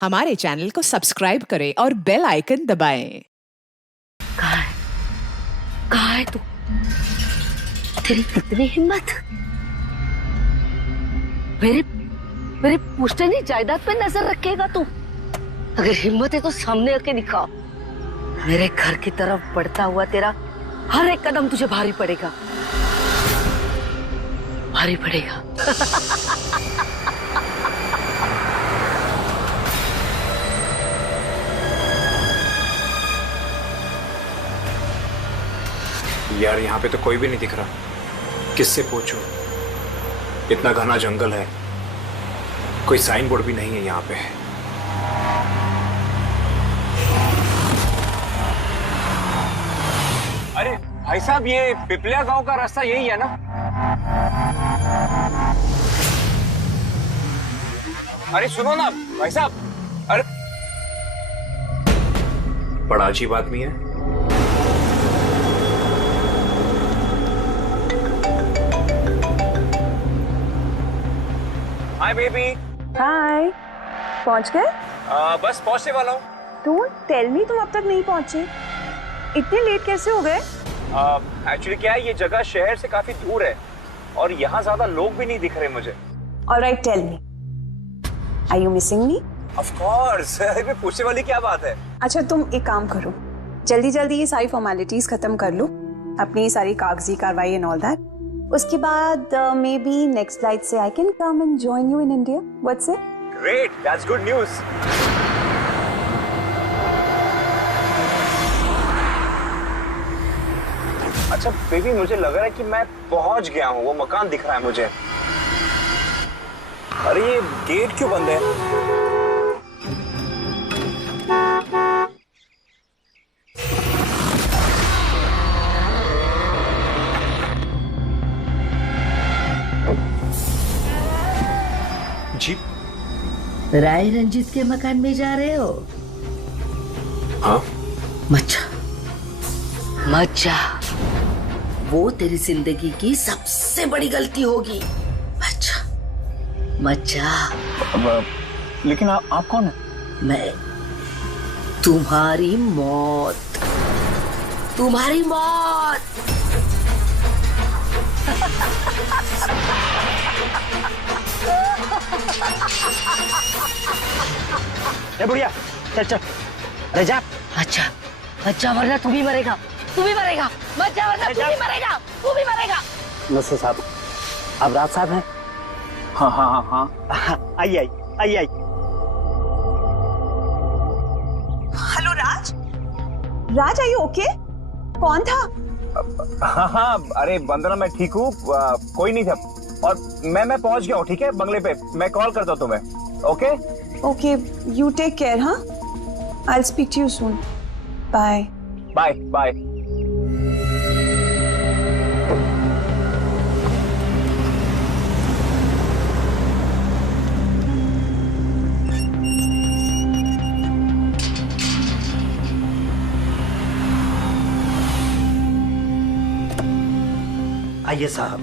हमारे चैनल को सब्सक्राइब करें और बेल आइकन दबाएं। कहाँ है तू? तेरी कितनी हिम्मत! मेरे पुश्तैनी जायदाद पे नजर रखेगा तू? अगर हिम्मत है तो सामने आके दिखा। मेरे घर की तरफ बढ़ता हुआ तेरा हर एक कदम तुझे भारी पड़ेगा, भारी पड़ेगा। यार यहाँ पे तो कोई भी नहीं दिख रहा, किससे पूछूं? इतना घना जंगल है, कोई साइन बोर्ड भी नहीं है यहाँ पे। अरे भाई साहब, ये पिपलिया गांव का रास्ता यही है ना? अरे सुनो ना भाई साहब, अरे बड़ा अजीब आदमी है। Hi baby. हाय, पहुंच गए? बस पहुंचने वाला हूँ। डोंट टेल मी तुम अब तक नहीं पहुंचे। इतने लेट कैसे हो गए? एक्चुअली क्या है, ये जगह शहर से काफी दूर है और यहाँ ज्यादा लोग भी नहीं दिख रहे मुझे। Alright, tell me, are you missing me? Of course. पूछने वाली क्या बात है? अच्छा, तुम एक काम करो, जल्दी जल्दी ये सारी फॉर्मेलिटीज खत्म कर लो, अपनी सारी कागजी कार्रवाई एंड ऑल दैट। उसके बाद मे बी नेक्स्ट फ्लाइट से I can come and join you in India. What's it? Great, that's good news. अच्छा बेबी, मुझे लग रहा है कि मैं पहुंच गया हूँ, वो मकान दिख रहा है मुझे। अरे ये गेट क्यों बंद है? जी? राय रंजीत के मकान में जा रहे हो? हाँ। मत जा, वो तेरी जिंदगी की सबसे बड़ी गलती होगी। मत जा। लेकिन आप कौन है? मैं तुम्हारी मौत, तुम्हारी मौत। ए बुढ़िया, चल चल, अरे जा। अच्छा वरना तू भी मरेगा, तू भी मरेगा। मत जा वरना तू भी मरेगा, तू भी मरेगा। नसर साहब, आप राज साहब हैं? हाँ। आइए। Hello Raj, Raj are you okay? कौन था? हाँ, अरे वंदना, मैं ठीक हूँ, कोई नहीं था। और मैं पहुंच गया हूँ, ठीक है, बंगले पे। मैं कॉल करता हूँ तुम्हें। Okay, you take care. हाँ, I will speak to you soon. Bye. आइए साहब।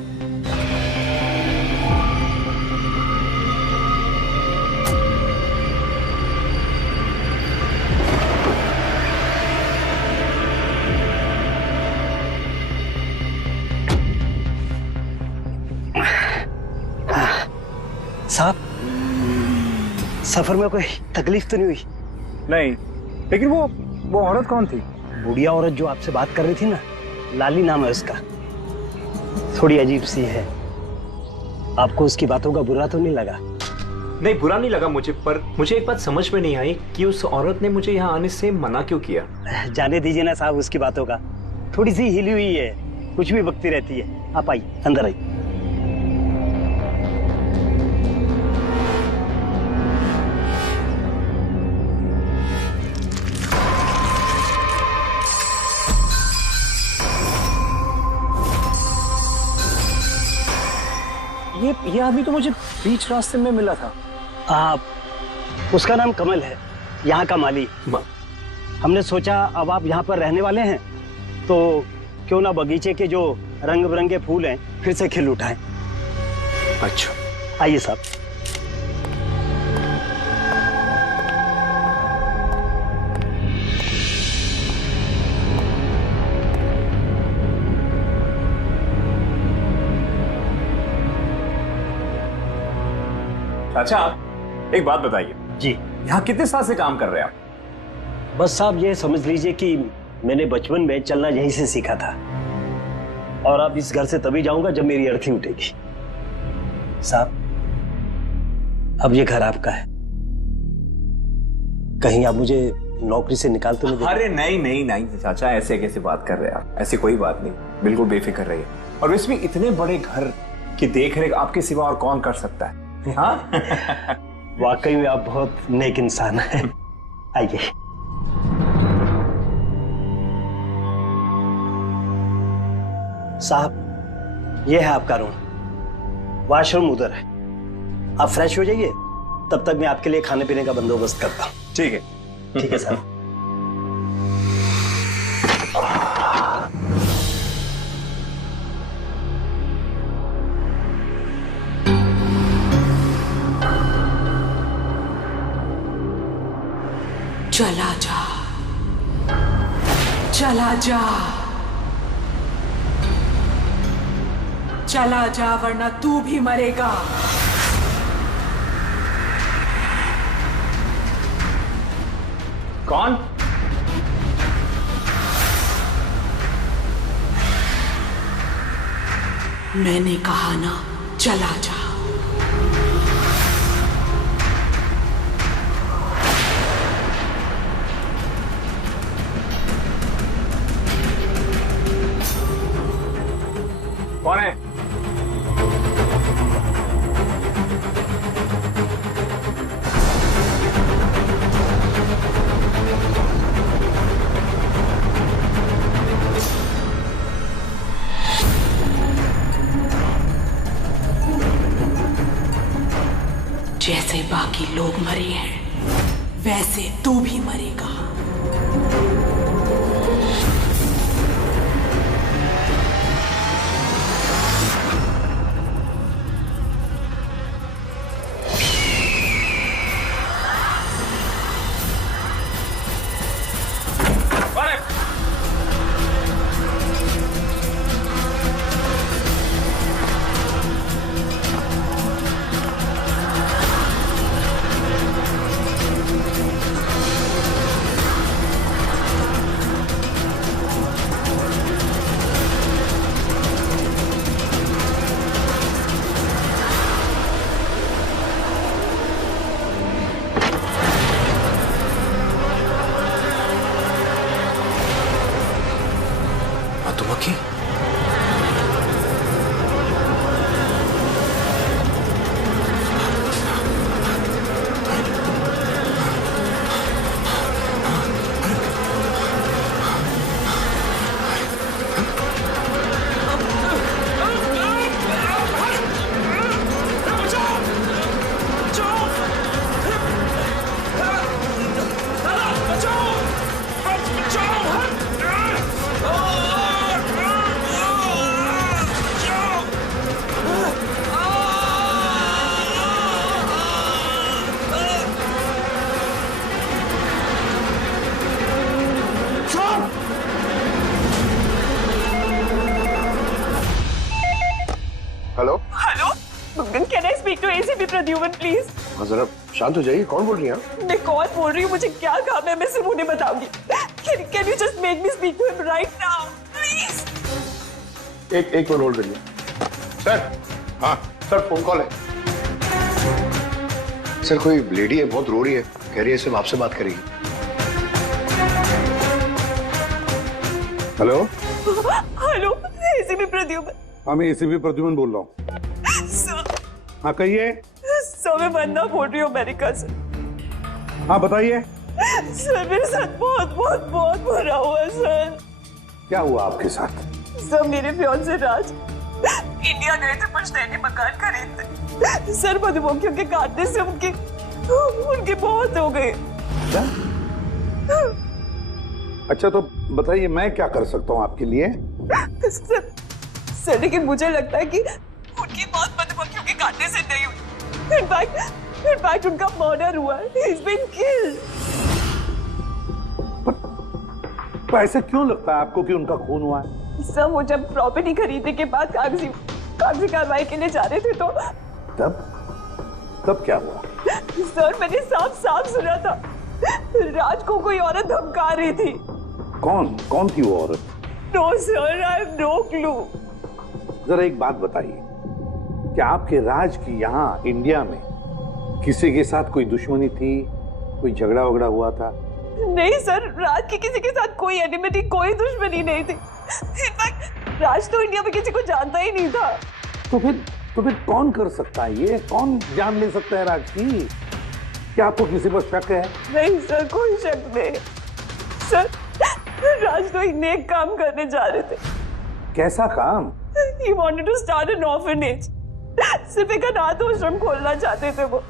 साहब, सफर में कोई तकलीफ तो नहीं हुई? नहीं, लेकिन वो औरत कौन थी? बुढ़िया औरत जो आपसे बात कर रही थी ना, लाली नाम है उसका, थोड़ी अजीब सी है। आपको उसकी बातों का बुरा तो नहीं लगा? नहीं, बुरा नहीं लगा मुझे, पर मुझे एक बात समझ में नहीं आई कि उस औरत ने मुझे यहाँ आने से मना क्यों किया। जाने दीजिए ना साहब उसकी बातों का, थोड़ी सी हिली हुई है, कुछ भी बकती रहती है। आप आइए, अंदर आइए। ये आदमी तो मुझे बीच रास्ते में मिला था। उसका नाम कमल है, यहाँ का माली। हमने सोचा अब आप यहाँ पर रहने वाले हैं तो क्यों ना बगीचे के जो रंग बिरंगे फूल हैं फिर से खिल उठाएं। अच्छा, आइए साहब। चाचा, एक बात बताइए जी। यहाँ कितने साल से काम कर रहे हैं आप? बस साहब ये समझ लीजिए कि मैंने बचपन में चलना यहीं से सीखा था, और अब इस घर से तभी जाऊंगा जब मेरी अर्थी उठेगी। साहब, अब ये घर आपका है, कहीं आप मुझे नौकरी से निकाल तो नहीं देंगे? अरे नहीं नहीं नहीं चाचा, ऐसे कैसे बात कर रहे हैं आप? ऐसी कोई बात नहीं, बिल्कुल बेफिक्र रहिए। और इसमें इतने बड़े घर की देखरेख आपके सिवा और कौन कर सकता है? हाँ? वाकई में आप बहुत नेक इंसान हैं। आइए। साहब, ये है आपका रूम, वॉशरूम उधर है, आप फ्रेश हो जाइए, तब तक मैं आपके लिए खाने पीने का बंदोबस्त करता हूँ। ठीक है। ठीक है साहब। चला जा, चला जा, चला जा, वरना तू भी मरेगा। कौन? मैंने कहा ना, चला जा। कौन है? जैसे बाकी लोग मरे हैं, वैसे तू भी मरेगा। मधुमक्खी? Hello hello, can I speak to ACP Pradyuman please? हाँ, जरा शांत हो जाइए। कौन बोल रही हैं आप? मैं कौन बोल रही हूँ, मुझे क्या काम है, मैं सिर्फ उन्हें बताऊंगी। Can you just make me speak to him right now please? एक मिनट होल्ड करिए। सर, हाँ सर, फोन कॉल है। सर, कोई लेडी है, बहुत रो रही है, कह रही है सिर्फ आपसे बात करेगी। Hello, hello, ACP Pradyuman. हाँ मैं एसीपी प्रद्युमन बोल रहा हूँ। सर, हाँ कहिए। सर, मैं वंदना बोल रही हूँ अमेरिका से। हाँ बताइए। सर, मेरे साथ बहुत बहुत बहुत बुरा हुआ सर। क्या हुआ आपके साथ? सर, मेरे फियांसे राज इंडिया गए थे पुश्तैनी मकान खरीदते। सर, मधुमक्खियों के काटने से उनकी मौत हो गई। क्या? अच्छा तो बताइए मैं क्या कर सकता हूँ आपके लिए? सर, लेकिन मुझे लगता है कि उनकी मौत मधुमक्खियों के काटने से नहीं हुई। इनफैक्ट उनका मर्डर हुआ है। He's been killed। तो ऐसे क्यों लगता है आपको कि उनका खून हुआ है? सर, वो जब प्रॉपर्टी खरीदने के बाद कागजी कार्रवाई के लिए जा रहे थे तो तब तब क्या हुआ? सर मैंने साफ साफ सुना था राज को कोई औरत धमका रही थी। कौन थी वो औरत? No sir, I have no clue. जरा एक बात बताइए, क्या आपके राज की यहाँ इंडिया में किसी के साथ कोई दुश्मनी थी, कोई झगड़ा वगड़ा हुआ था? नहीं सर, राज की किसी के साथ कोई एनिमिटी, कोई दुश्मनी नहीं थी। इनफैक्ट राज तो इंडिया में किसी को जानता ही नहीं था। तो फिर कौन कर सकता है ये? कौन जान ले सकता है राज की? क्या आपको किसी पर शक है? नहीं सर, कोई शक नहीं। सर राज तो एक नेक काम करने जा रहे थे। कैसा काम? He wanted to start an orphanage। सिर्फ एक अनाथ आश्रम खोलना चाहते थे वो।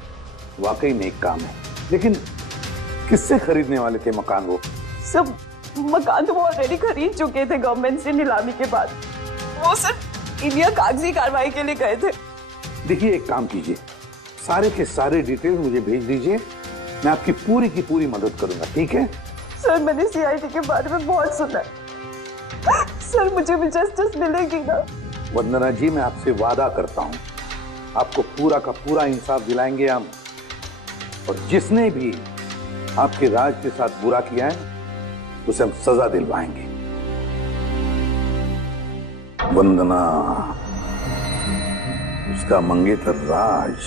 वाकई नेक काम है, लेकिन किससे खरीदने वाले थे मकान वो? सब मकान तो वो ऑलरेडी खरीद चुके थे गवर्नमेंट से नीलामी के बाद। वो सिर्फ इंडिया कागजी कार्रवाई के लिए गए थे। देखिए, एक काम कीजिए, सारे के सारे डिटेल मुझे भेज दीजिए, मैं आपकी पूरी की पूरी मदद करूंगा, ठीक है? सर मैंने सीआईडी के बारे में बहुत सुना है। सर मुझे भी जस्टिस मिलेगी ना? वंदना जी, मैं आपसे वादा करता हूं, आपको पूरा का पूरा इंसाफ दिलाएंगे हम, और जिसने भी आपके राज के साथ बुरा किया है उसे हम सजा दिलवाएंगे। वंदना, उसका मंगेतर राज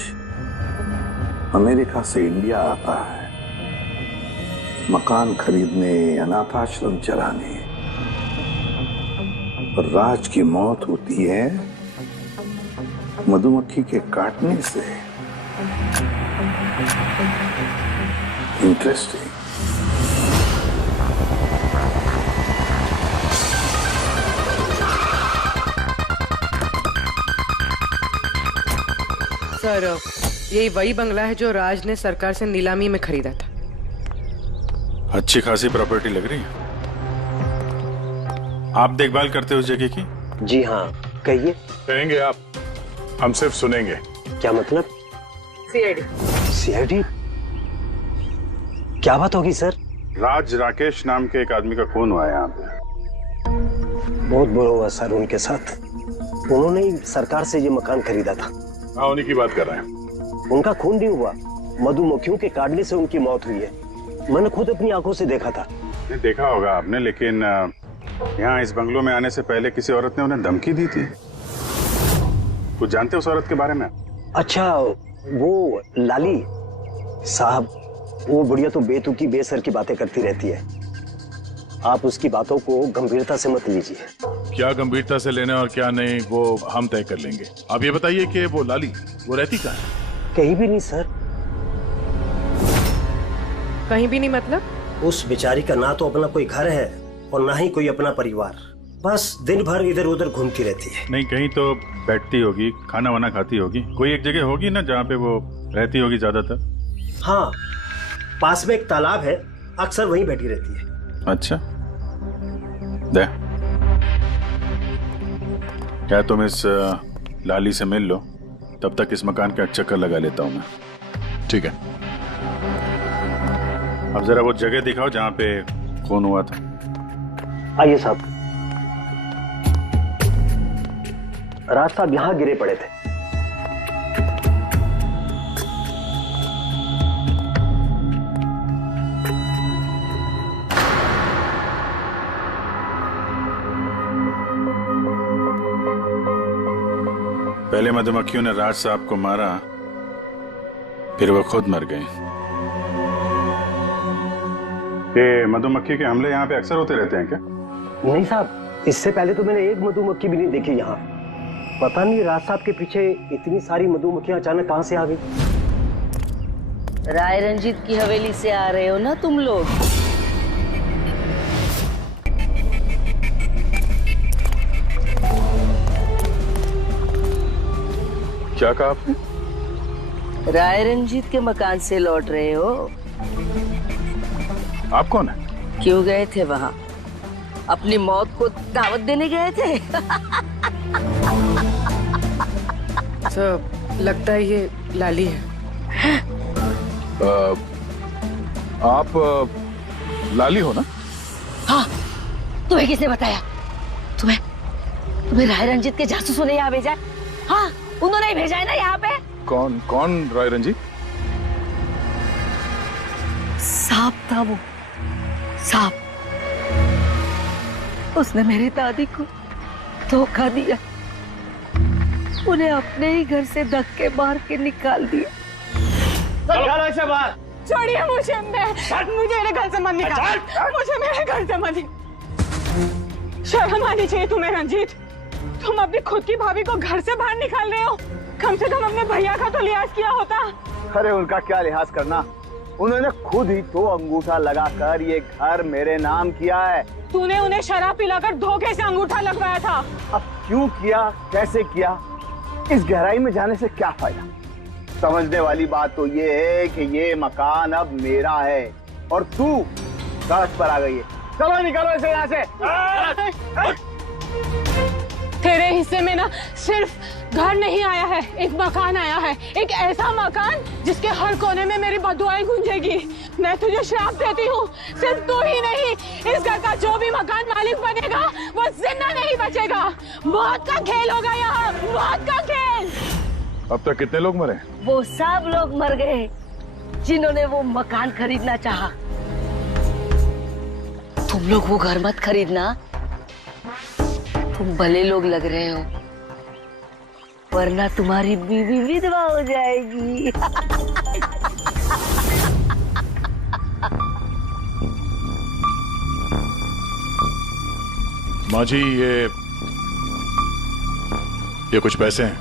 अमेरिका से इंडिया आता है मकान खरीदने, अनाथ आश्रम चलाने, और राज की मौत होती है मधुमक्खी के काटने से। इंटरेस्टिंग। सर यही वही बंगला है जो राज ने सरकार से नीलामी में खरीदा था। अच्छी खासी प्रॉपर्टी लग रही है। आप देखभाल करते हो उस जगह की? जी हाँ, कहिए। कहेंगे आप, हम सिर्फ सुनेंगे। क्या मतलब? सीआईडी? क्या बात होगी सर? राज राकेश नाम के एक आदमी का खून हुआ है यहाँ पे। बहुत बुरा हुआ सर उनके साथ। उन्होंने ही सरकार से ये मकान खरीदा था। हाँ, उन्हीं की बात कर रहे हैं। उनका खून नहीं हुआ, मधुमक्खियों के काटने से उनकी मौत हुई है। मैंने खुद अपनी आंखों से देखा था। नहीं, देखा होगा आपने, लेकिन यहाँ इस बंगलों में आने से पहले किसी औरत ने उन्हें धमकी दी थी। कुछ जानते हो उस औरत के बारे में? अच्छा, वो लाली साहब, वो बुढ़िया तो बेतुकी बेसर की बातें करती रहती है। आप उसकी बातों को गंभीरता से मत लीजिए। क्या गंभीरता से लेना और क्या नहीं वो हम तय कर लेंगे। आप ये बताइए कि वो लाली वो रहती कहाँ है? कहीं भी नहीं सर। कहीं भी नहीं मतलब? उस बेचारी का ना तो अपना कोई घर है और ना ही कोई अपना परिवार। बस दिन भर इधर उधर घूमती रहती है। नहीं, कहीं तो बैठती होगी, खाना वाना खाती होगी, कोई एक जगह होगी ना जहाँ पे वो रहती होगी ज्यादातर। हाँ, पास में एक तालाब है, अक्सर वहीं बैठी रहती है। अच्छा, दे क्या तुम इस लाली से मिल लो, तब तक इस मकान का चक्कर लगा लेता हूं मैं। ठीक है, अब जरा वो जगह दिखाओ जहां पे खून हुआ था। आइए साहब। राज साहब यहां गिरे पड़े थे। पहले मधुमक्खियों ने राज साहब को मारा, फिर वो खुद मर गए। ये मधुमक्खी के हमले यहाँ पे अक्सर होते रहते हैं क्या? नहीं साहब, इससे पहले तो मैंने एक मधुमक्खी भी नहीं देखी यहाँ। पता नहीं राज साहब के पीछे इतनी सारी मधुमक्खियां अचानक कहां से आ गई। राय रंजीत की हवेली से आ रहे हो ना तुम लोग? क्या कहा आपने? राय रंजीत के मकान से लौट रहे हो? आप कौन है? क्यों गए थे वहाँ? अपनी मौत को दावत देने गए थे? सर, लगता है ये लाली है। आप लाली हो ना? हाँ, तुम्हें किसने बताया? तुम्हें राय रंजीत के जासूसों ने यहाँ भेजा है? हाँ, उन्होंने ही भेजा है ना यहाँ पे। कौन रॉय रंजीत? सांप था वो, सांप। उसने मेरी दादी को धोखा दिया, उन्हें अपने ही घर से धक्के मार के निकाल दिया। ऐसे बाहर छोड़िए मुझे, मुझे मेरे घर से मत निकाल, मुझे मेरे घर से मत। शर्म आनी चाहिए तुम्हें रंजीत, तुम अपनी खुद की भाभी को घर से बाहर निकाल रहे हो। कम से कम अपने भैया का तो लिहाज किया होता। अरे उनका क्या लिहाज करना, उन्होंने खुद ही तो अंगूठा लगाकर ये घर मेरे नाम किया है। तूने उन्हें शराब पिलाकर धोखे से अंगूठा लगवाया था। अब क्यों किया, कैसे किया, इस गहराई में जाने से क्या फायदा। समझने वाली बात तो ये है कि ये मकान अब मेरा है और तू सड़क पर आ गई है। चलो निकलो इसे यहाँ से। तेरे हिस्से में ना सिर्फ घर नहीं आया है, एक मकान आया है, एक ऐसा मकान जिसके हर कोने में मेरी बदुआएं गूंजेगी। मैं तुझे श्राप देती हूँ, सिर्फ तू ही नहीं, इस घर का जो भी मकान मालिक बनेगा वो जिंदा नहीं बचेगा। मौत का खेल होगा यहाँ, मौत का खेल। अब तक कितने लोग मरे? वो सब लोग मर गए जिन्होंने वो मकान खरीदना चाहा। तुम लोग वो घर मत खरीदना, तुम भले लोग लग रहे हो, वरना तुम्हारी बीवी विधवा हो जाएगी। माँ जी, ये कुछ पैसे हैं,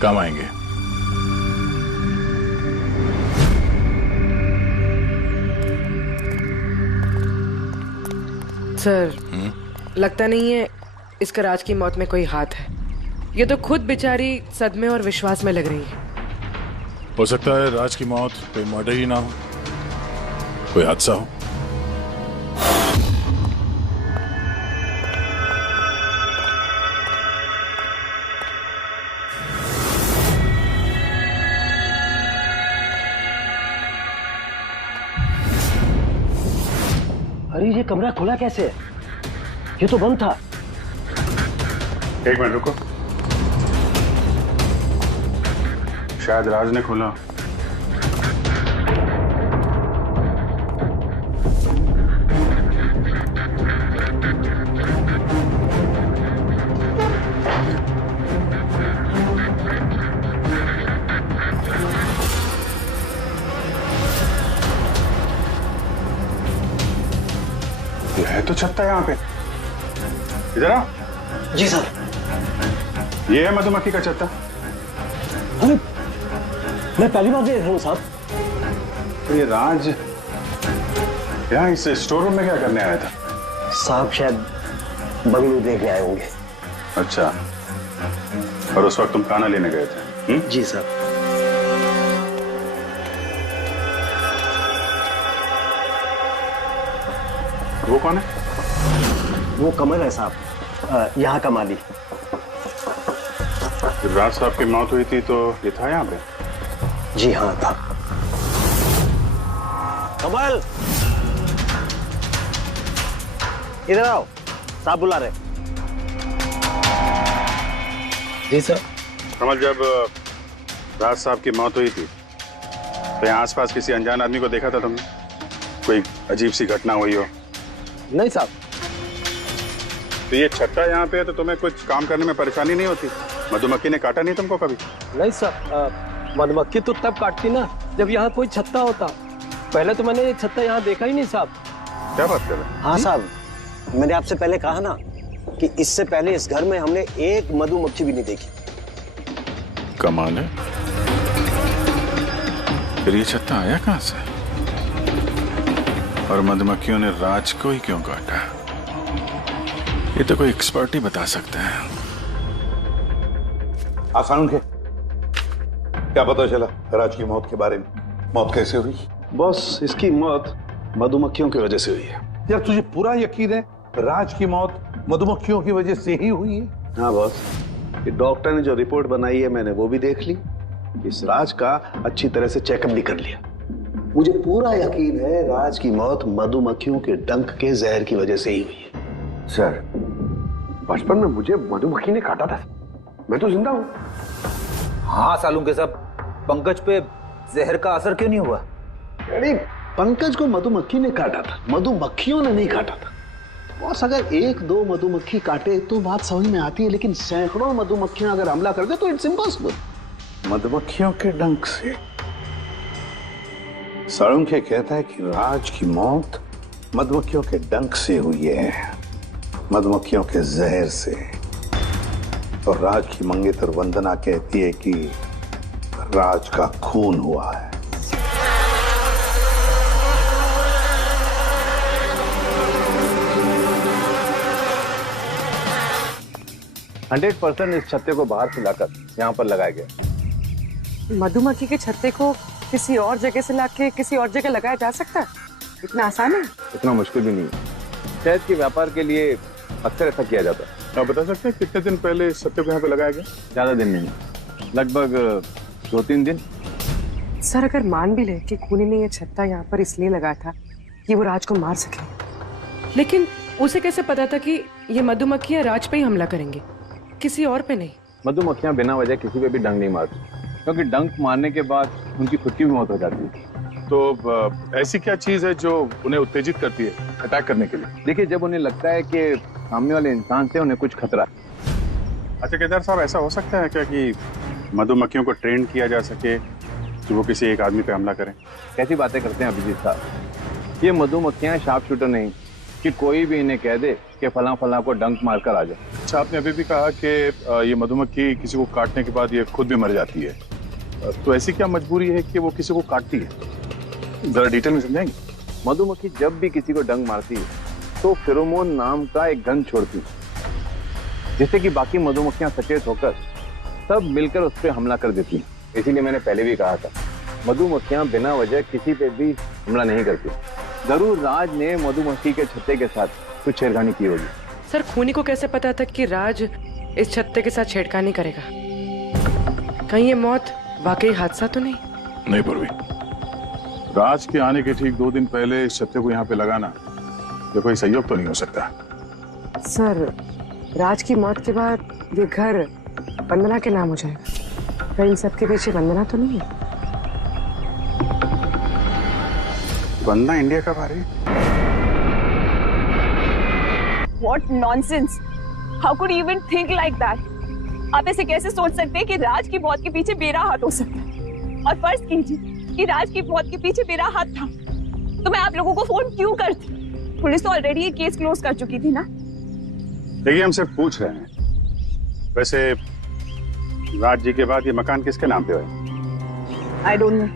काम आएंगे। सर, लगता नहीं है इसका राज की मौत में कोई हाथ है। ये तो खुद बेचारी सदमे और विश्वास में लग रही है। हो सकता है राज की मौत कोई मर्डर ही ना हो, कोई हादसा हो। अरे ये कमरा खुला कैसे है? ये तो बंद था। एक मिनट रुको, शायद राज ने खोला। ये है तो छत्ता यहाँ पे। इधर आ। जी सर। ये है मधुमक्खी का छत्ता। अरे मैं पहली बार देख रहा हूँ साहब। ये राज यहाँ इस स्टोर रूम में क्या करने आया था? साहब शायद बंगलू देखने आए होंगे। अच्छा, और उस वक्त तुम खाना लेने गए थे? जी सर। वो कौन है? वो कमल है साहब, यहाँ का माली। जब राज साहब की मौत हुई थी तो ये था यहाँ पे? जी हाँ था। कमल इधर आओ, साहब बुला रहे। जी सर। कमल, जब राज साहब की मौत हुई थी तो यहाँ आसपास किसी अनजान आदमी को देखा था तुमने? कोई अजीब सी घटना हुई हो? नहीं साहब। तो ये छत्ता यहाँ पे है तो तुम्हें कुछ काम करने में परेशानी नहीं होती? मधुमक्खी ने काटा नहीं तुमको कभी? नहीं सर, मधुमक्खी तो तब काटती ना जब यहाँ कोई छत्ता होता। पहले तो मैंने ये छत्ता यहाँ देखा ही नहीं साहब। क्या बात कर रहे हैं? हाँ साहब, मैंने आपसे पहले कहा ना कि इससे पहले इस घर में हमने एक मधुमक्खी भी नहीं देखी। कमाल है। फिर ये छत्ता आया कहाँ से? और मधुमक्खियों ने राज को ही क्यों काटा? ये तो कोई एक्सपर्ट ही बता सकता है। आसान के क्या पता चला राज की मौत के बारे में? मौत कैसे हुई? बॉस, इसकी मौत मधुमक्खियों की वजह से हुई है। यार तुझे पूरा यकीन है राज की मौत मधुमक्खियों की वजह से ही हुई है? हाँ बॉस, ये डॉक्टर ने जो रिपोर्ट बनाई है मैंने वो भी देख ली, इस राज का अच्छी तरह से चेकअप भी कर लिया। मुझे पूरा यकीन है राज की मौत मधुमक्खियों के डंक के जहर की वजह से ही हुई है। सर, बचपन में मुझे मधुमक्खी ने काटा था, मैं तो जिंदा हूं। हाँ सालू के सब, पंकज पे जहर का असर क्यों नहीं हुआ? अरे पंकज को मधुमक्खी ने काटा था, मधुमक्खियों ने नहीं काटा था। बॉस अगर एक दो मधुमक्खी काटे तो बात समझ में आती है, लेकिन सैकड़ों मधुमक्खियां अगर हमला कर दे तो इट्स इम्पॉसिबल। मधुमक्खियों के डंक से साळुंखे कहता है कि राज की मौत मधुमक्खियों के डंक से हुई है, मधुमक्खियों के जहर से। और राज की मंगेतर वंदना कहती है कि राज का खून हुआ है। इस छत्ते को बाहर से लाकर यहाँ पर लगाया गया। मधुमक्खी के छत्ते को किसी और जगह से लाके किसी और जगह लगाया जा सकता है? इतना आसान है? इतना मुश्किल भी नहीं है। शहद के व्यापार के लिए अक्सर ऐसा किया जाता है। आप बता सकते हैं कितने दिन पहले इस छत्ते को यहाँ पे लगाया गया? ज्यादा दिन नहीं, लगभग 2-3 दिन। सर अगर मान भी ले कि खूनी ने ये छत्ता यहाँ पर इसलिए लगाया था कि वो राज को मार सके, लेकिन उसे कैसे पता था कि ये मधुमक्खियां राज पे ही हमला करेंगे, किसी और पे नहीं? मधुमक्खियां बिना वजह किसी पे भी डंक नहीं मारती, क्योंकि डंक मारने के बाद उनकी खुद की भी मौत हो जाती है। तो ऐसी क्या चीज है जो उन्हें उत्तेजित करती है अटैक करने के लिए? देखिए, जब उन्हें लगता है कि सामने वाले इंसान से उन्हें कुछ खतरा है। अच्छा केदार साहब, ऐसा हो सकता है क्या कि मधुमक्खियों को ट्रेन किया जा सके कि वो किसी एक आदमी पे हमला करें? कैसी बातें करते हैं अभिजीत साहब, ये मधुमक्खियां शार्प शूटर नहीं कि कोई भी इन्हें कह दे कि फला फला को डंक मार कर आ जाए। अच्छा, आपने अभी भी कहा कि ये मधुमक्खी किसी को काटने के बाद ये खुद भी मर जाती है, तो ऐसी क्या मजबूरी है कि वो किसी को काटती है? जरा डिटेल में समझाएंगे? मधुमक्खी जब भी किसी को डंक मारती है तो फेरोमोन नाम का एक गंध छोड़ती है, जिससे कि बाकी मधुमक्खियां सचेत होकर सब मिलकर उस पर हमला कर देती हैं। इसीलिए मैंने पहले भी कहा था, मधुमक्खियां बिना वजह किसी पे भी हमला नहीं करती। जरूर राज ने मधुमक्खी के छत्ते के साथ कुछ छेड़खानी की होगी। सर खूनी को कैसे पता था कि राज इस छत्ते के साथ छेड़खानी करेगा? कहीं ये मौत वाकई हादसा तो नहीं? नहीं पूर्वी, राज के आने के ठीक 2 दिन पहले इस छत्ते को यहाँ पे लगाना ये कोई संयोग तो नहीं हो सकता। सर राज की मौत के बाद ये घर वंदना के नाम हो जाएगा, कहीं इन सबके पीछे वंदना तो नहीं है? वंदना इंडिया कब आ रही? What nonsense! How could you even think like that? आप ऐसे कैसे सोच सकते हैं कि राज की मौत के पीछे मेरा हाथ हो सकता है? और फर्ज कीजिए कि राज की मौत के पीछे मेरा हाथ था, तो मैं आप लोगों को फोन क्यों करती? पुलिस तो ऑलरेडी ये केस क्लोज कर चुकी थी ना। देखिए, हम सिर्फ पूछ रहे हैं। वैसे राज जी के बाद ये मकान किसके नाम पे है? I don't know.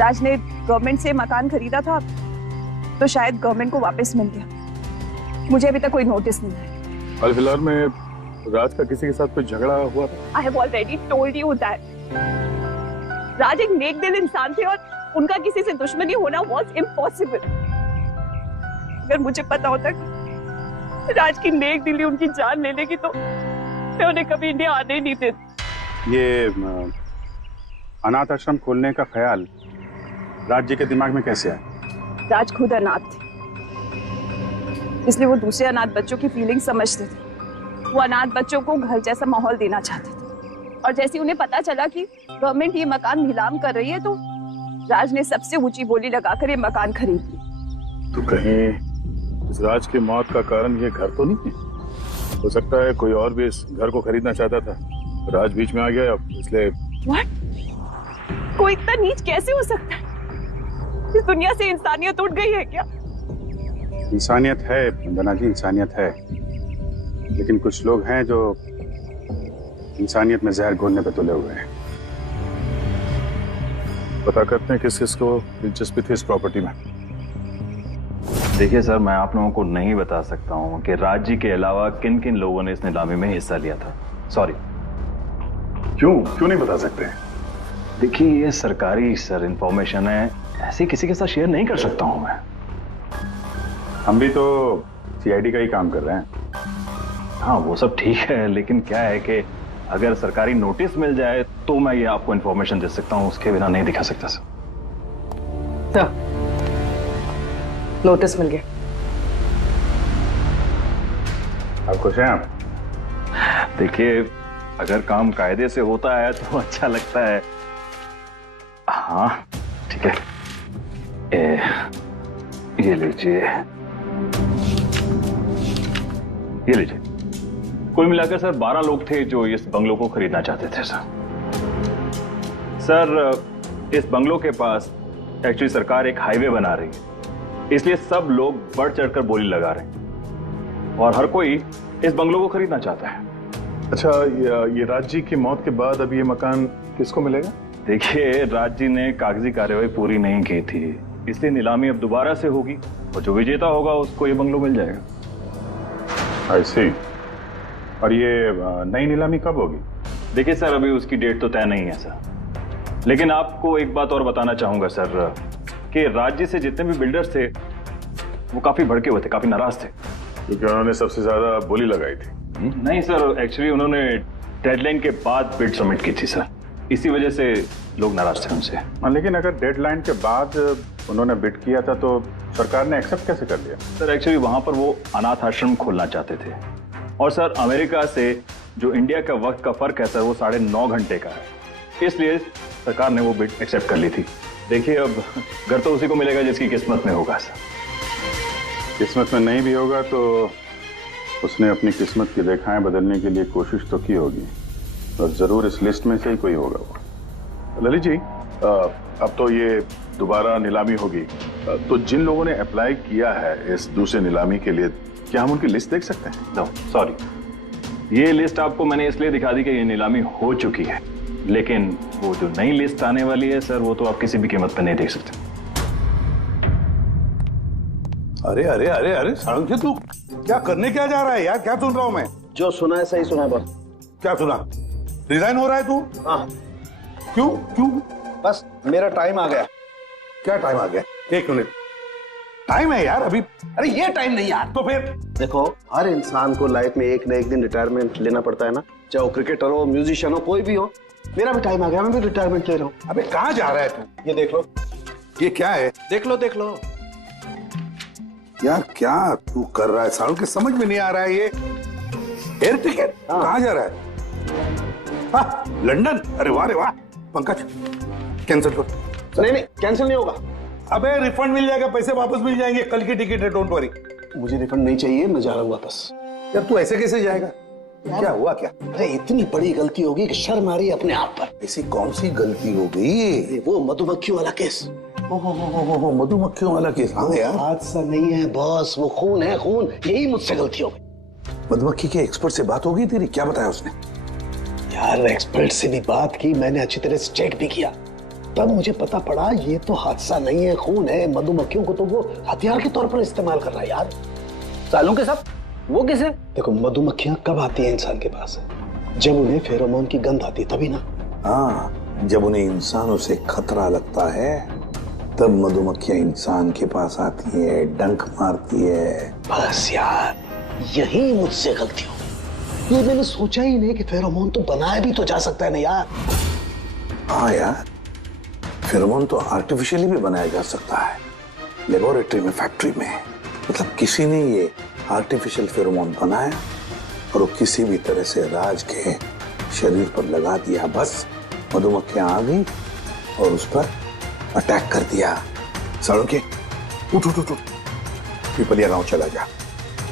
राज ने गवर्नमेंट से मकान खरीदा था, तो शायद गवर्नमेंट को वापस मिल गया। मुझे अभी तक कोई नोटिस नहीं है। हाल फिलहाल में राज का किसी के साथ कोई झगड़ा हुआ था? I have already told you that. राज एक नेक दिल इंसान थे और उनका किसी से दुश्मनी होना was impossible. अगर मुझे पता होता कि राज की नेक दिली उनकी जान ले लेगी तो मैं उन्हें कभी इंडिया आने ही नहीं देती। ये अनाथ आश्रम खोलने का ख्याल राज जी के दिमाग में कैसे आया? राज खुद अनाथ थे, इसलिए वो दूसरे अनाथ बच्चों की फीलिंग समझते थे। वो अनाथ बच्चों को घर जैसा माहौल देना चाहते थे, और जैसे उन्हें पता चला कि गवर्नमेंट ये मकान नीलाम कर रही है तो राज ने सबसे ऊंची बोली लगाकर ये मकान खरीद लिया। तो कहीं इस राज की मौत का कारण ये घर तो नहीं है? हो सकता है कोई और भी इस घर को खरीदना चाहता था, राज बीच में आ गया इसलिए। What? कोई इतना नीच कैसे हो सकता है? इस दुनिया से इंसानियत उठ गई है क्या? इंसानियत है वंदना जी, इंसानियत है, लेकिन कुछ लोग हैं जो इंसानियत में जहर घोलने पे तुले हुए हैं। पता करते हैं किस किस को दिलचस्पी थी इस प्रॉपर्टी में। देखिए सर, मैं आप लोगों को नहीं बता सकता हूँ कि राज जी के अलावा किन किन लोगों ने इस नीलामी में हिस्सा लिया था। सॉरी। क्यों नहीं बता सकते? देखिए, ये सरकारी सर इंफॉर्मेशन है, ऐसे किसी के साथ शेयर नहीं कर सकता हूँ मैं। हम भी तो सीआईडी का ही काम कर रहे हैं। हाँ, वो सब ठीक है, लेकिन क्या है कि अगर सरकारी नोटिस मिल जाए तो मैं ये आपको इंफॉर्मेशन दे सकता हूँ, उसके बिना नहीं दिखा सकता सर। नोटिस मिल गया। आप खुश हैं? आप देखिए, अगर काम कायदे से होता है तो अच्छा लगता है, हाँ ठीक है, ये लीजिए, ये लीजिए। कुल मिलाकर सर 12 लोग थे जो इस बंगलों को खरीदना चाहते थे सर। इस बंगलों के पास एक्चुअली सरकार एक हाईवे बना रही है, इसलिए सब लोग बढ़ चढ़कर बोली लगा रहे हैं और हर कोई इस बंगलों को खरीदना चाहता है। अच्छा, ये राज जी की मौत के बाद अब ये मकान किसको मिलेगा? देखिए, राज जी ने कागजी कार्यवाही पूरी नहीं की थी, इसलिए नीलामी अब दोबारा से होगी और जो विजेता होगा उसको ये बंगलो मिल जाएगा। I see। और ये नई नीलामी कब होगी? देखिए सर, अभी उसकी डेट तो तय नहीं है सर, लेकिन आपको एक बात और बताना चाहूंगा सर कि राज जी से जितने भी बिल्डर्स थे वो काफी भड़के हुए थे, काफी नाराज थे, क्योंकि उन्होंने सबसे ज्यादा बोली लगाई थी। नहीं सर, एक्चुअली उन्होंने डेडलाइन के बाद बिड सबमिट की थी सर, इसी वजह से लोग नाराज थे उनसे। लेकिन अगर डेडलाइन के बाद उन्होंने बिड किया था तो सरकार ने एक्सेप्ट कैसे कर लिया? सर एक्चुअली वहां पर वो अनाथ आश्रम खोलना चाहते थे और सर अमेरिका से जो इंडिया का वक्त का फर्क है सर वो 9.5 घंटे का है, इसलिए सरकार ने वो बिड एक्सेप्ट कर ली थी। देखिए, अब घर तो उसी को मिलेगा जिसकी किस्मत में होगा सर। किस्मत में नहीं भी होगा तो उसने अपनी किस्मत की रेखाएं बदलने के लिए कोशिश तो की होगी और जरूर इस लिस्ट में से ही कोई होगा वो। ललित जी, अब तो ये दोबारा नीलामी होगी, तो जिन लोगों ने अप्लाई किया है इस दूसरे नीलामी के लिए, क्या हम उनकी लिस्ट देख सकते हैं? नो सॉरी, ये लिस्ट आपको मैंने इसलिए दिखा दी कि ये नीलामी हो चुकी है, लेकिन वो जो नई लिस्ट आने वाली है सर वो तो आप किसी भी कीमत पर नहीं देख सकते। अरे अरे अरे अरे सारंगी, तू क्या करने क्या जा रहा है यार? क्या सुन रहा हूं मैं? जो सुना है सही सुना है बस। क्या सुना? रिजाइन हो रहा है तू? हाँ। क्यों क्यों? बस मेरा टाइम आ गया। क्या टाइम आ गया? 1 मिनट टाइम है यार अभी। अरे ये टाइम नहीं यार। तो फिर देखो, हर इंसान को लाइफ में एक न एक दिन रिटायरमेंट लेना पड़ता है ना, चाहे वो क्रिकेटर हो, म्यूजिशियन हो, कोई भी हो। मेरा भी टाइम आ गया, मैं भी रिटायरमेंट ले रहा हूँ। अबे कहाँ जा रहा है तू? ये देख लो। ये क्या है? देख लो देख लो यार, क्या तू कर रहा है साल के? समझ में नहीं आ रहा है ये। एयर टिकट कहाँ जा रहा है? हाँ, लंदन। अरे वाह रे वाह। पंकज, कैंसिल कर। नहीं कैंसिल नहीं होगा। अबे रिफंड मिल जाएगा, पैसे वापस मिल जाएंगे, कल की टिकट है, डोंट वरी। मुझे रिफंड नहीं चाहिए, मैं जा रहा हूँ वापस। यार तू ऐसे कैसे जाएगा? क्या हुआ क्या? अरे इतनी बड़ी गलती होगी कि शर्म आ रही है अपने आप पर। ऐसी कौन सी गलती हो गई? वो मधुमक्खियों वाला केस। ओहो, मधुमक्खियों वाला केस। हाँ यार, हादसा नहीं है बॉस, वो खून है खून। यही मुझसे गलती हो गई। मधुमक्खी के एक्सपर्ट से बात होगी तेरी? क्या बताया उसने? यार एक्सपर्ट से भी बात की मैंने, अच्छी तरह से चेक भी किया, तब मुझे पता पड़ा ये तो हादसा नहीं है, खून है। मधुमक्खियों को तो वो हथियार के तौर पर इस्तेमाल कर रहा है यार। सालों के सब वो किसे? देखो, मधुमक्खियां कब आती हैं इंसान के पास? जब उन्हें फेरोमोन की गंध आती, तभी ना। हाँ, जब उन्हें इंसानों से खतरा लगता है तब मधुमक्खियां इंसान के पास आती है, डंक मारती है। बस यार, यही मुझसे गलती हो। ये मैंने सोचा ही नहीं कि फेरोमोन तो बनाया भी तो जा सकता है ना यार। हाँ यार, फेरोमोन तो आर्टिफिशियली भी बनाया जा सकता है, लेबोरेटरी में, फैक्ट्री में। मतलब किसी ने ये आर्टिफिशियल फेरोमोन बनाया और वो किसी भी तरह से राज के शरीर पर लगा दिया, बस मधुमक्खियां आ गई और उस पर अटैक कर दिया। सड़के उठ उठ उठ, पिपलिया गांव चला जा,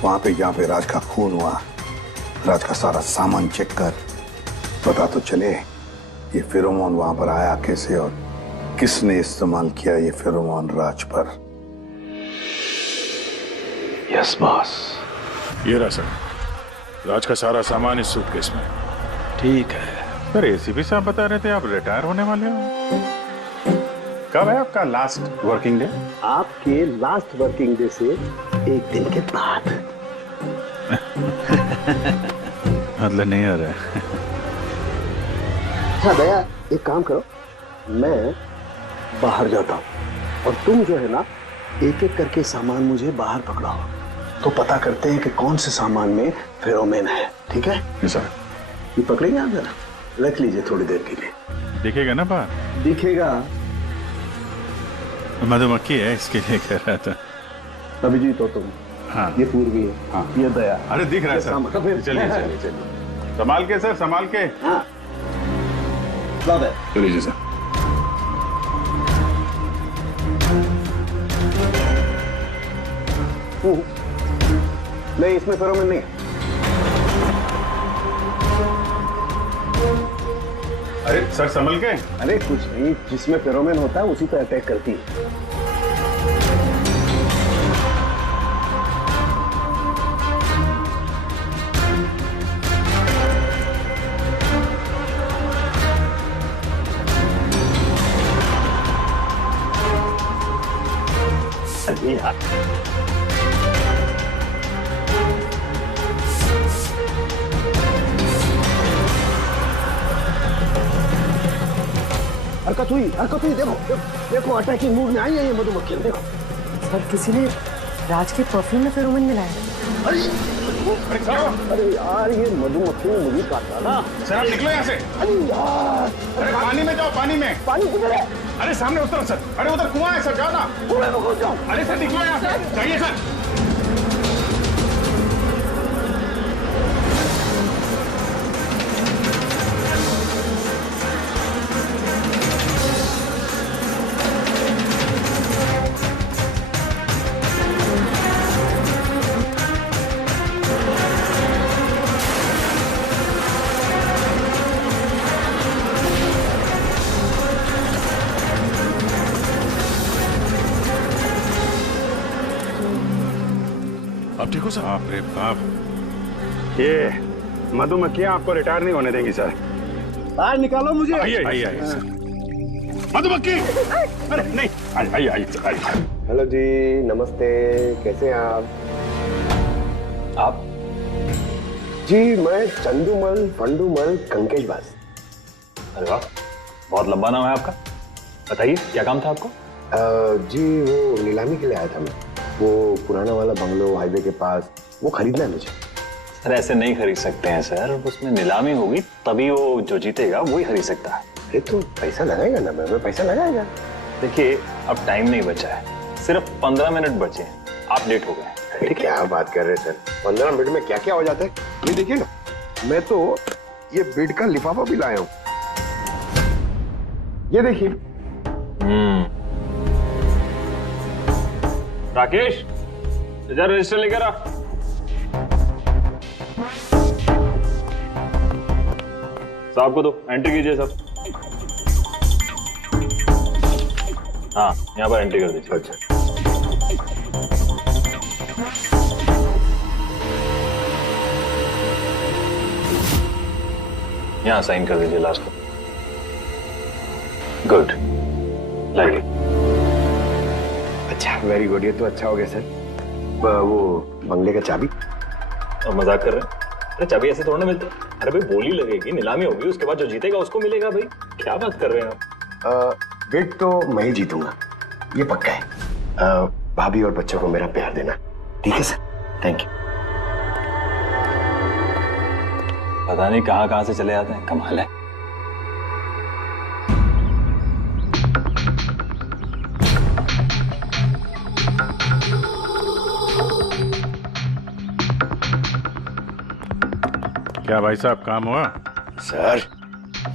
वहां पे जहां पे राज का खून हुआ, राज का सारा सामान चेक कर, पता तो चले ये फेरोमोन वहां पर आया कैसे और किसने इस्तेमाल किया ये फेरोमोन राज पर। Yes boss. ये रहा सर, राज का सारा सामान इस सूटकेस में। ठीक है सर, एसीपी साहब बता रहे थे आप रिटायर होने वाले हो। कब है आपका लास्ट वर्किंग डे? आपके लास्ट वर्किंग डे से 1 दिन के बाद। मतलब नहीं आ रहा है। हाँ दया, एक काम करो, मैं बाहर जाता हूँ और तुम जो है ना, एक एक करके सामान मुझे बाहर पकड़ाओ, तो पता करते हैं कि कौन से सामान में फेरोमोन है। ठीक है? जी सर। ये पकड़ेंगे आप? जरा रख लीजिए थोड़ी देर के लिए। दिखेगा ना बाहर? दिखेगा। मधुमक्खी है इसके लिए कह रहा था। अभिजीत हो तुम? हाँ। ये पूर्वी है। हाँ। ये दया। अरे दिख रहा है सर। चलिए चलिए चलिए, संभाल के सर, संभाल के। हाँ। चलिए जी सर। नहीं, इसमें फेरोमोन नहीं है। अरे सर संभल के। अरे कुछ नहीं, जिसमें फेरोमोन होता है उसी पर अटैक करती है। हरकत हुई, देखो देखो अटैकिंग मूड में आई है ये मधुमक्खियां, देखो। सर किसी ने राज के परफ्यूम में फेरोमोन मिलाया। अरे यार ये मधुमक्खी ने मुझे काटा ना। सर आप निकलो यहाँ से। अरे यार, अरे पानी में जाओ, पानी में। पानी किधर है? अरे सामने उस तरफ सर। अरे उधर कुआं है सर, जाओ ना। कुएं में घुस जाओ। अरे सर निकलो यहाँ से, जाइए सर। आप ठीक हो सर? बाप रे बाप, ये मधुमक्खियां आपको रिटायर नहीं होने देंगी सर। बाहर निकालो मुझे। आइए आइए सर। मधुमक्खी, अरे नहीं, आइए आइए सर, आइए। हेलो जी, नमस्ते, कैसे हैं आप? जी मैं चंदूमल फंडूमल कंकेशवास। अरे वाह, बहुत लंबा नाम है आपका। बताइए क्या काम था आपको? जी वो नीलामी के लिए आया था मैं। वो पुराना वाला बंगलो हाईवे के पास, वो खरीदना है मुझे। सर ऐसे नहीं खरीद सकते हैं सर, उसमें नीलामी होगी तभी वो जो जीतेगा वही खरीद सकता है। अरे तो पैसा लगाएगा ना, मैं पैसा लगाएगा। देखिए अब टाइम नहीं बचा है, सिर्फ 15 मिनट बचे हैं, आप लेट हो गए। अरे क्या बात कर रहे हैं सर, 15 मिनट में क्या क्या हो जाता है। ये देखिए ना, मैं तो ये बेड का लिफाफा भी लाया हूँ, ये देखिए। राकेश इधर रजिस्टर लेकर आ। साहब को दो, एंट्री कीजिए साहब। हाँ यहाँ पर एंट्री कर दीजिए। अच्छा, यहाँ साइन कर दीजिए लास्ट को। Good, light. अच्छा वेरी गुड, ये तो अच्छा हो गया सर। वो बंगले का चाबी। और मजाक कर रहे हैं? अरे चाबी ऐसे थोड़ा ना मिलता। अरे भाई बोली लगेगी, नीलामी होगी, उसके बाद जो जीतेगा उसको मिलेगा। भाई क्या बात कर रहे हैं आप? बेट तो मैं ही जीतूंगा, ये पक्का है। भाभी और बच्चों को मेरा प्यार देना, ठीक है सर? Thank you. पता नहीं कहाँ कहाँ से चले आते हैं, कमाल है। क्या भाई साहब काम हुआ? सर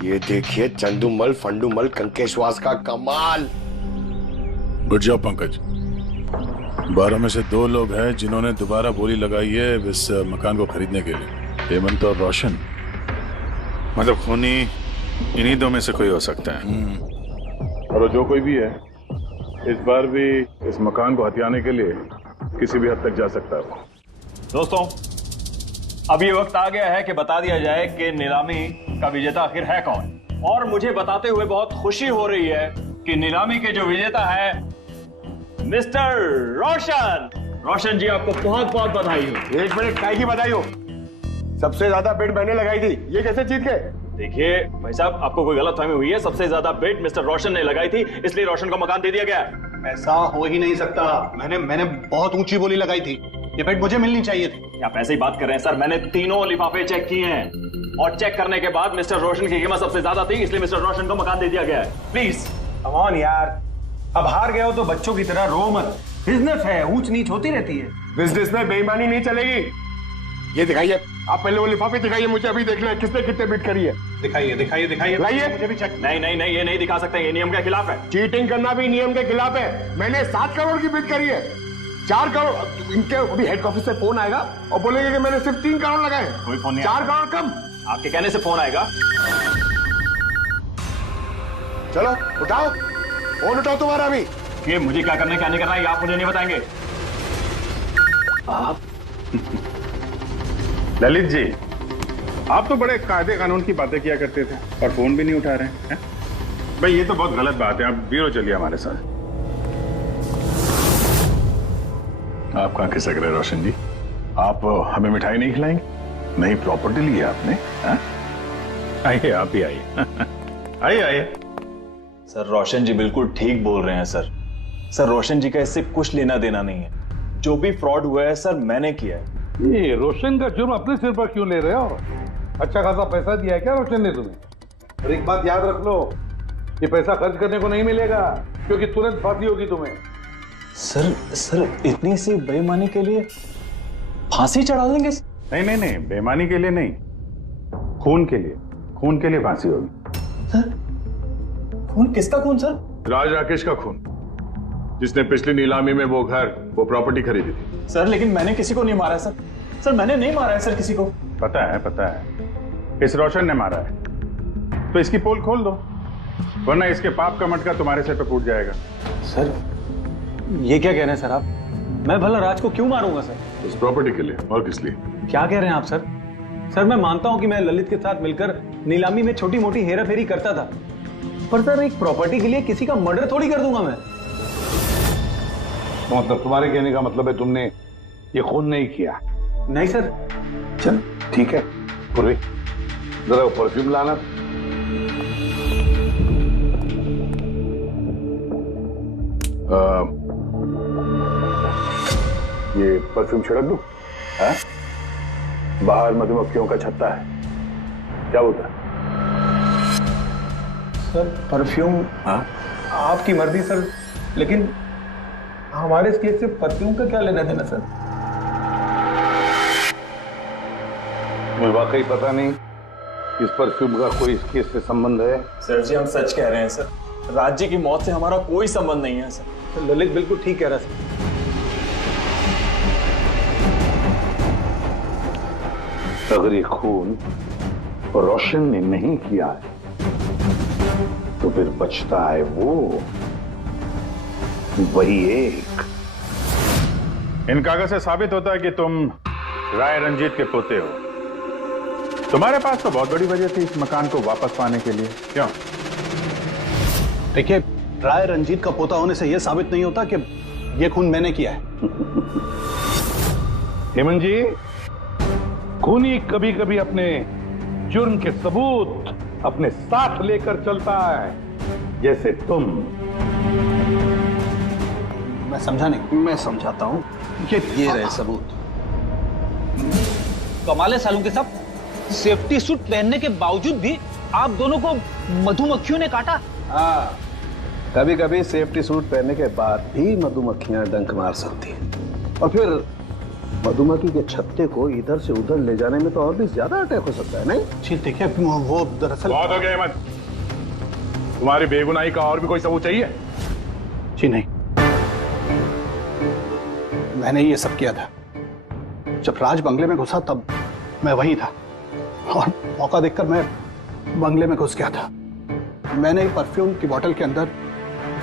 ये देखिए चंदूमल फंडूमल कंकेशवास का कमाल। बैठ जाओ पंकज। 12 में से 2 लोग हैं जिन्होंने दोबारा बोली लगाई है इस मकान को खरीदने के लिए, हेमंत और रोशन। मतलब खूनी इन्हीं 2 में से कोई हो सकता है। और जो कोई भी है इस बार भी इस मकान को हथियाने के लिए किसी भी हद तक जा सकता है। दोस्तों अब ये वक्त आ गया है कि बता दिया जाए कि नीलामी का विजेता आखिर है कौन। और मुझे बताते हुए बहुत खुशी हो रही है कि नीलामी के जो विजेता है मिस्टर रोशन। रोशन जी आपको बहुत बहुत बधाई हो। 1 मिनट, काय की बधाई हो? सबसे ज्यादा बेट मैंने लगाई थी, ये कैसे जीत गए? देखिए भाई साहब, आपको कोई गलतफहमी हुई है। सबसे ज्यादा बेट मिस्टर रोशन ने लगाई थी, इसलिए रोशन को मकान दे दिया गया। ऐसा हो ही नहीं सकता। मैंने बहुत ऊंची बोली लगाई थी, ये बेट मुझे मिलनी चाहिए थी। आप ऐसे ही बात कर रहे हैं सर, मैंने तीनों लिफाफे चेक किए हैं और चेक करने के बाद मिस्टर रोशन की कीमत सबसे ज्यादा थी, इसलिए मिस्टर रोशन को मकान दे दिया गया है। प्लीज कम ऑन यार, अब हार गए हो तो बच्चों की तरह रो मत। बिजनेस है, ऊंच नीच होती रहती है। बिजनेस में बेईमानी नहीं चलेगी। ये दिखाइए, आप पहले वो लिफाफे दिखाइए, मुझे अभी देखना है किसने कितने बिट करी है। दिखाइए दिखाइए दिखाइए, लाइए। मुझे भी चेक। नहीं नहीं नहीं, ये नहीं दिखा सकते, ये नियम के खिलाफ है। चीटिंग करना भी नियम के खिलाफ है। मैंने 7 करोड़ की बिट करी है। 4 करोड़ इनके अभी हेड ऑफिस से फोन आएगा और बोलेंगे कि मैंने सिर्फ 3 करोड़ लगाए। कोई फोन नहीं 4 करोड़ कम। आपके कहने से फोन आएगा। चलो उठाओ, फोन उठाओ तुम्हारा अभी। ये मुझे क्या करना है क्या नहीं करना है आप मुझे नहीं बताएंगे। आप ललित जी, आप तो बड़े कायदे कानून की बातें किया करते थे और फोन भी नहीं उठा रहे हैं। भाई ये तो बहुत गलत बात है। आप ब्यूरो चलिए हमारे साथ। आप कहाँ खिसक रहे रोशन जी? आप हमें मिठाई नहीं खिलाएंगे? नहीं प्रॉपर्टी ली है आपने? आइए आप ही आइए। आइए आइए। सर रोशन जी बिल्कुल ठीक बोल रहे हैं सर। सर रोशन जी का इससे कुछ लेना देना नहीं है। जो भी फ्रॉड हुआ है सर मैंने किया है। ये रोशन का जुर्म अपने सिर पर क्यों ले रहे हो? अच्छा खासा पैसा दिया है क्या रोशन ने तुम्हें? और एक बात याद रख लो, ये पैसा खर्च करने को नहीं मिलेगा क्योंकि तुरंत फांसी होगी तुम्हें। सर इतनी सी बेईमानी के लिए फांसी चढ़ा देंगे? नहीं नहीं नहीं, बेईमानी के लिए नहीं, खून के लिए। खून के लिए फांसी होगी। सर खून? किसका खून सर? राज राकेश का खून, जिसने पिछली नीलामी में वो घर वो प्रॉपर्टी खरीदी थी। सर लेकिन मैंने किसी को नहीं मारा सर। सर मैंने नहीं मारा है सर किसी को। पता है इस रोशन ने मारा है, तो इसकी पोल खोल दो, वरना इसके पाप का मटका तुम्हारे सर पे फूट जाएगा। सर ये क्या कह रहे हैं सर आप? मैं भला राज को क्यों मारूंगा सर? इस प्रॉपर्टी के लिए, और किस लिए? क्या कह रहे हैं आप सर? सर मैं मानता हूं कि मैं ललित के साथ मिलकर नीलामी में छोटी मोटी हेरा फेरी करता था, पर सर एक प्रॉपर्टी के लिए किसी का मर्डर थोड़ी कर दूंगा मैं। तो मतलब तुम्हारे कहने का मतलब है तुमने ये खून नहीं किया? नहीं सर। चल ठीक है, पूर्वी जरा परफ्यूम लाना। ये परफ्यूम छिड़क दूं? बाहर मधुमक्खियों का छत्ता है, क्या बोलता है? सर परफ्यूम आपकी मर्जी सर, लेकिन हमारे इस केस से परफ्यूम का क्या लेना देना सर? मुझे वाकई पता नहीं इस परफ्यूम का कोई इस केस से संबंध है। सर जी हम सच कह रहे हैं सर, राज्य की मौत से हमारा कोई संबंध नहीं है सर। तो ललित बिल्कुल ठीक कह रहा है सर। अगर ये खून रोशन ने नहीं किया है तो फिर बचता है वही एक। इन कागज से साबित होता है कि तुम राय रंजीत के पोते हो। तुम्हारे पास तो बहुत बड़ी वजह थी इस मकान को वापस पाने के लिए, क्यों? देखिए, राय रंजीत का पोता होने से यह साबित नहीं होता कि यह खून मैंने किया है। हेमंत जी, खूनी कभी कभी अपने जुर्म के सबूत अपने साथ लेकर चलता है, जैसे तुम। मैं समझा नहीं। मैं समझाता हूं। ये रहे सबूत। कमाल है सालों के सब, सेफ्टी सूट पहनने के बावजूद भी आप दोनों को मधुमक्खियों ने काटा। हाँ, कभी कभी सेफ्टी सूट पहनने के बाद भी मधुमक्खियां डंक मार सकती हैं, और फिर मधुमक्खी के छत्ते को इधर से उधर ले जाने में तो और भी ज्यादा अटैक हो सकता है, नहीं? जी देखिए, वो दरअसल बहुत हो गया मत। तुम्हारी बेगुनाही का और भी कोई सबूत चाहिए? जी नहीं, मैंने ये सब किया था। जब राज बंगले में घुसा तब मैं वहीं था, और मौका देखकर मैं बंगले में घुस गया था। मैंने परफ्यूम की बोतल के अंदर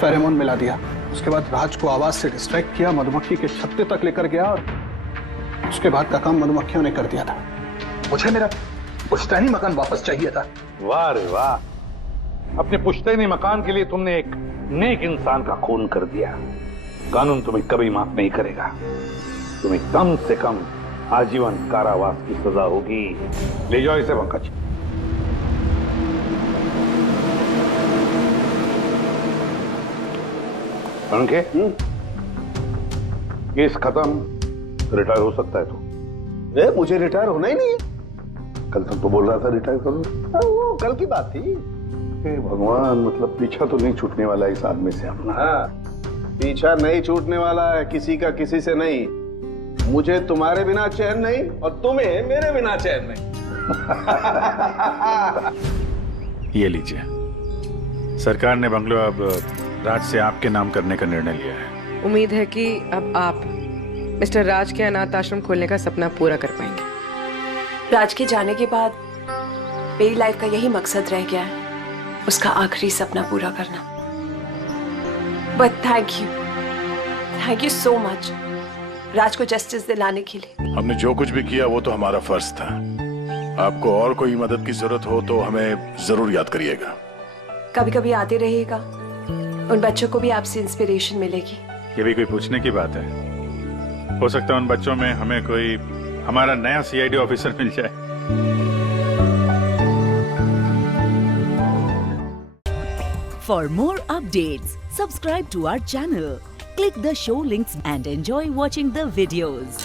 फेरेमोन मिला दिया। उसके बाद राज को आवाज से डिस्ट्रैक्ट किया, मधुमक्खी के छत्ते तक लेकर गया, और उसके बाद का काम मधुमक्खियों ने कर दिया था। मुझे मेरा पुश्तैनी मकान वापस चाहिए था। वाह रे वाह, अपने पुश्तैनी मकान के लिए तुमने एक नेक इंसान का खून कर दिया। कानून तुम्हें कभी माफ नहीं करेगा। तुम्हें कम से कम आजीवन कारावास की सजा होगी। ले जाओ इसे पंकज। पंखे, केस खत्म, रिटायर हो सकता है तू। मुझे रिटायर होना ही नहीं है। कल तक तो बोल रहा था रिटायर करो। वो कल की बात थी। भगवान, मतलब पीछा तो नहीं छूटने वाला इस आदमी से अपना। हाँ, पीछा नहीं छूटने वाला है किसी का, किसी से नहीं। मुझे तुम्हारे बिना चैन नहीं, और तुम्हें मेरे बिना चैन नहीं। ये लीजिए, सरकार ने बंगलो अब राज से आपके नाम करने का निर्णय लिया है। उम्मीद है कि अब आप मिस्टर राज के अनाथ आश्रम खोलने का सपना पूरा कर पाएंगे। राज के जाने के बाद मेरी लाइफ का यही मकसद रह गया है, उसका आखिरी सपना पूरा करना। But thank you so much Raj को जस्टिस दिलाने के लिए। हमने जो कुछ भी किया वो तो हमारा फर्ज था। आपको और कोई मदद की जरूरत हो तो हमें जरूर याद करिएगा। कभी कभी आते रहिएगा, उन बच्चों को भी आपसे इंस्पिरेशन मिलेगी। ये भी कोई पूछने की बात है? हो सकता है उन बच्चों में हमें कोई हमारा नया सीआईडी ऑफिसर मिल जाए। For more updates, subscribe to our channel, click the show links and enjoy watching the videos.